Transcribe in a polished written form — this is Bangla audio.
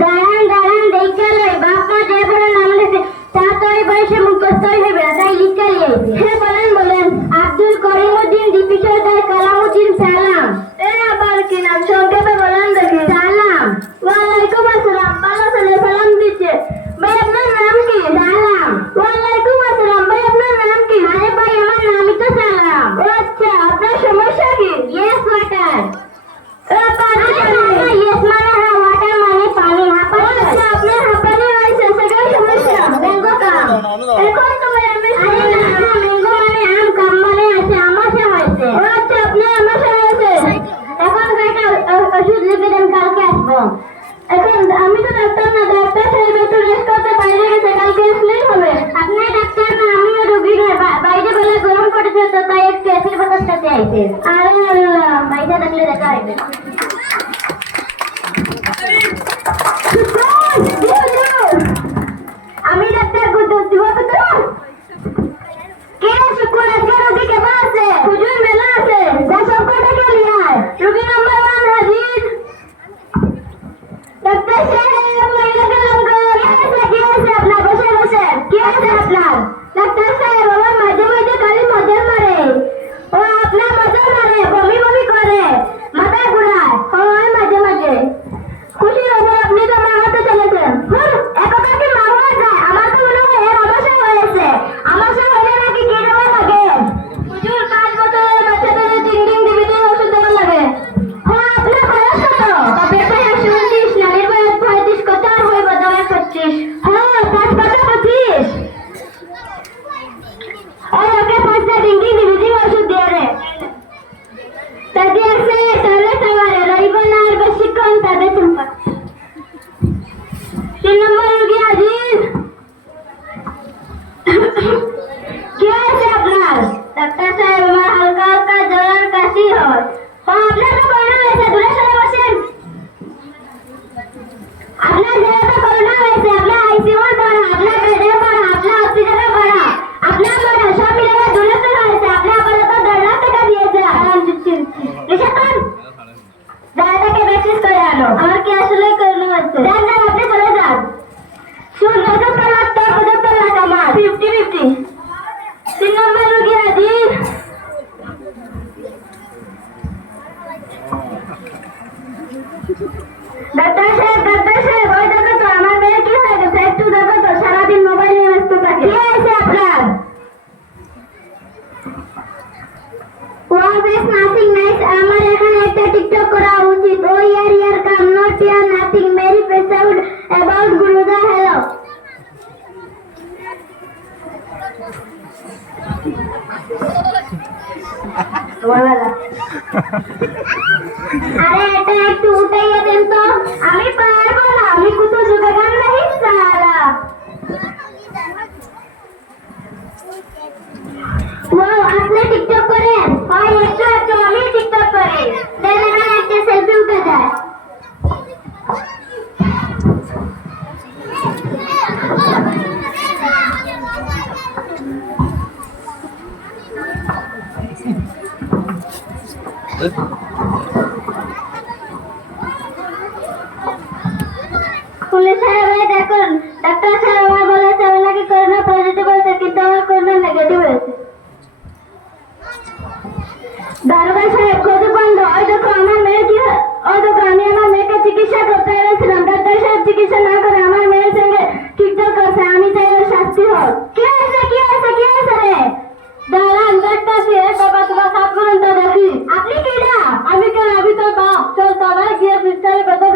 দাঁড়ান দাঁড়ান দেখে লই বাপ মা যে বলে নাম লেখে তাড়াতাড়ি বয়সে মুখস্থই হবে তাই লিখে লিয়ে হ্যাঁ বলেন বলেন আব্দুল করিমউদ্দিন ডিপি সরদার কালামউদ্দিন সালাম আবার কি নাম সংক্ষেপে বলেন দেখি সালাম ওয়ালাইকুম আসসালাম ভালো ছেলে সালাম দিচ্ছে ভাই আপনার নাম কি সালাম ওয়ালাইকুম আসসালাম ভাই আপনার নাম কি আরে ভাই আমার নামই তো সালাম আচ্ছা আপনার সমস্যা কি ইয়েস ওয়াটার ইয়েস মানে হ্যাঁ ওয়াটার মানে পানি হাঁপানি আচ্ছা আপনার হাঁপানি হয়েছে সেটাই সমস্যা ম্যাঙ্গো কাম এখন তো ম্যাঙ্গো মানে আম কাম মানে আছে আমাশা হয়েছে আচ্ছা আপনার আমাশা হয়েছে এখন একটা ওষুধ লিখে দেন কালকে আসবো এখন আমি তো ডাক্তার না ডাক্তার সাহেব একটু রেস্ট করতে বাইরে গেছে কালকে আসলেই হবে আপনি ডাক্তার না আমিও রোগী না বাইরে বেলা গরম পড়েছে তো তাই একটু অ্যাসিড বাতাসটাতে আইছে আরে আল্লাহ বাইরে থাকলে দেখা হইবে আমি ডাক্তার কুদ্দুস দিবকুদ্দুস কে শুকুর আজকে রোগী কেমন আছে হুজুর মেলা আছে যা সব কটা কে নিয়ে আয় রোগী নাম্বার 1 হাজির ডাক্তার সাহেব মহিলা গেলাম গো কি আছে আপনার বসে বসে কি আছে আপনার ডাক্তার সাহেব আমার মাঝে মাঝে খালি মজা মারে ও আপনার মজা মারে বমি বমি করে মাথা ঘুরায় হয় মাঝে মাঝে খুশি হবো আপনি তো মা হতে চলেছেন একবার কি মা হয়ে যায় আমার তো মনে হয় এর অবস্থা হয়েছে আমাশা হলে নাকি কি দেওয়া লাগে হুজুর 5 বছরের বাচ্চাদের 3 দিন ডিবিটি ওষুধ দেওয়া লাগে হ্যাঁ আপনার বয়স কত তবে তো 29 নারীর বয়স 35 কত আর হইব 25 হ্যাঁ 5 কত 25 ওকে 5 দিন ডিবিটি ওষুধ দিয়ে রে তাদের আছে তাহলে সবারে রইব না আর বেশিক্ষণ তাদের চম্পা 3 নম্বর রোগী হাজির কি আছে আপনার ডাক্তার সাহেব আমার হালকা হালকা জ্বর আর কাশি হয় আপনার তো করোনা হয়েছে দূরে সরে বসেন আপনার জ্বর তো করোনা হয়েছে আপনার আইসিইউ পড়া আপনার বেডে পড়া আপনার অক্সিজেনে পড়া আপনার পড়া সব মিলে দূরে সরে হয়েছে আপনি আপাতত 10 লাখ টাকা দিয়েছে আরাম দিচ্ছি রিসেপশন জায়গাটাকে ব্যাকলিস্ট করে আনো আমার কি আসলে করোনা হয়েছে যান যান আপনি চলে যান শুন 75 লাখ টাকা 75 লাখ আমার 50-50 3 নম্বর রোগী হাজির ডাক্তার সাহেব ওই দেখো তো আমার মেয়ে কি হয়ে গেছে একটু দেখো তো সারাদিন মোবাইল নিয়ে ব্যস্ত থাকে কি হয়েছে আপনার ওয়াও দিস নাথিং নাইস আমার এখানে একটা টিকটক করা উচিত ও ইয়ার কাম নট ইয়ার নাথিং মেরি পেসাউড অ্যাবাউট গুরুদা হ্যালো আরে এটা একটু উঠাইয়ে দেন তো আমি পারবো না আমি কুতো জুগান नहीं साला ওয়াও আপনি টিকটক করেন হয় একটু একটু আমি টিকটক করি দেন এখানে একটা সেলফি উঠে যায় পুলিশ সাহেব দেখুন ডাক্তার সাহেব আমার বলেছে আমি নাকি করোনা পজিটিভ হয়েছে কিন্তু আমার করোনা নেগেটিভ হয়েছে দারোগা সাহেব খোঁজ বন্ধ ওই দেখো আমার মেয়ে কি ওই দেখো আমি আমার মেয়েকে চিকিৎসা করতে এনেছিলাম ডাক্তার সাহেব চিকিৎসা না করে আমার মেয়ের সঙ্গে টিকটক করছে আমি চাই ওর শাস্তি হোক কি হয়েছে রে দাঁড়ান দেখতেছি বাবা তোমার সাত করুন তো দেখি আপনি কিডা আমি কেন আমি তো বাপ চল তো ভাই গিয়ে বিস্তারে বেতন